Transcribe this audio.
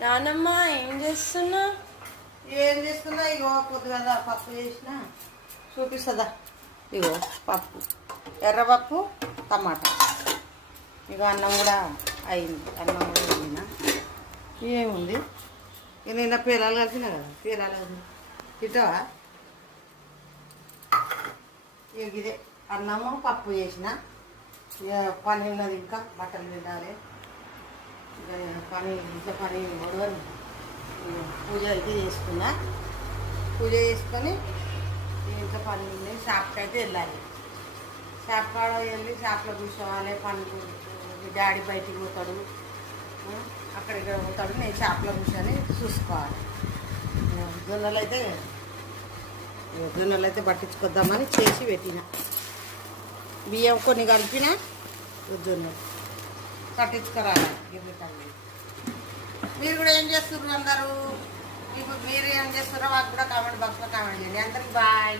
నానమ్మ ఏం చేస్తున్నా? ఏం చేస్తున్నా? ఇగో పొద్దుగా పప్పు చేసిన చూపిస్తుందా. ఇగో పప్పు, ఎర్రపప్పు, టమాటా. ఇక అన్నం కూడా అయింది. అన్నం కూడా వండిన. ఏముంది ఇక నిన్న పేరాలు కలిసిన కదా, పేరాలు తింటావా? ఇక ఇదే అన్నము పప్పు చేసిన. ఇక పని ఉన్నది, ఇంకా బట్టలు తినాలి. ఇక పని ఇంట్లో పని గొడవని పూజ అయితే చేసుకున్నా. పూజ చేసుకొని ఇంట్లో పని ఉన్నాయి. షాప్కి అయితే వెళ్ళాలి. షాప్ కాడ వెళ్ళి షాప్లో కూర్చోవాలి. పని డాడీ బయటికి పోతాడు, అక్కడికి పోతాడు. నేను షాప్లో కూర్చొని చూసుకోవాలి. జొన్నలు అయితే పట్టించుకొద్దామని చేసి పెట్టిన. బియ్యం కొన్ని కలిపిన, జొన్నలు పట్టించుకురాలి. మీరు కూడా ఏం చేస్తున్నారు అందరూ? మీరు ఏం చేస్తున్నారో మాకు కూడా కామెంట్ బాక్స్లో కామెంట్ చేయండి. అందరికి బాయ్.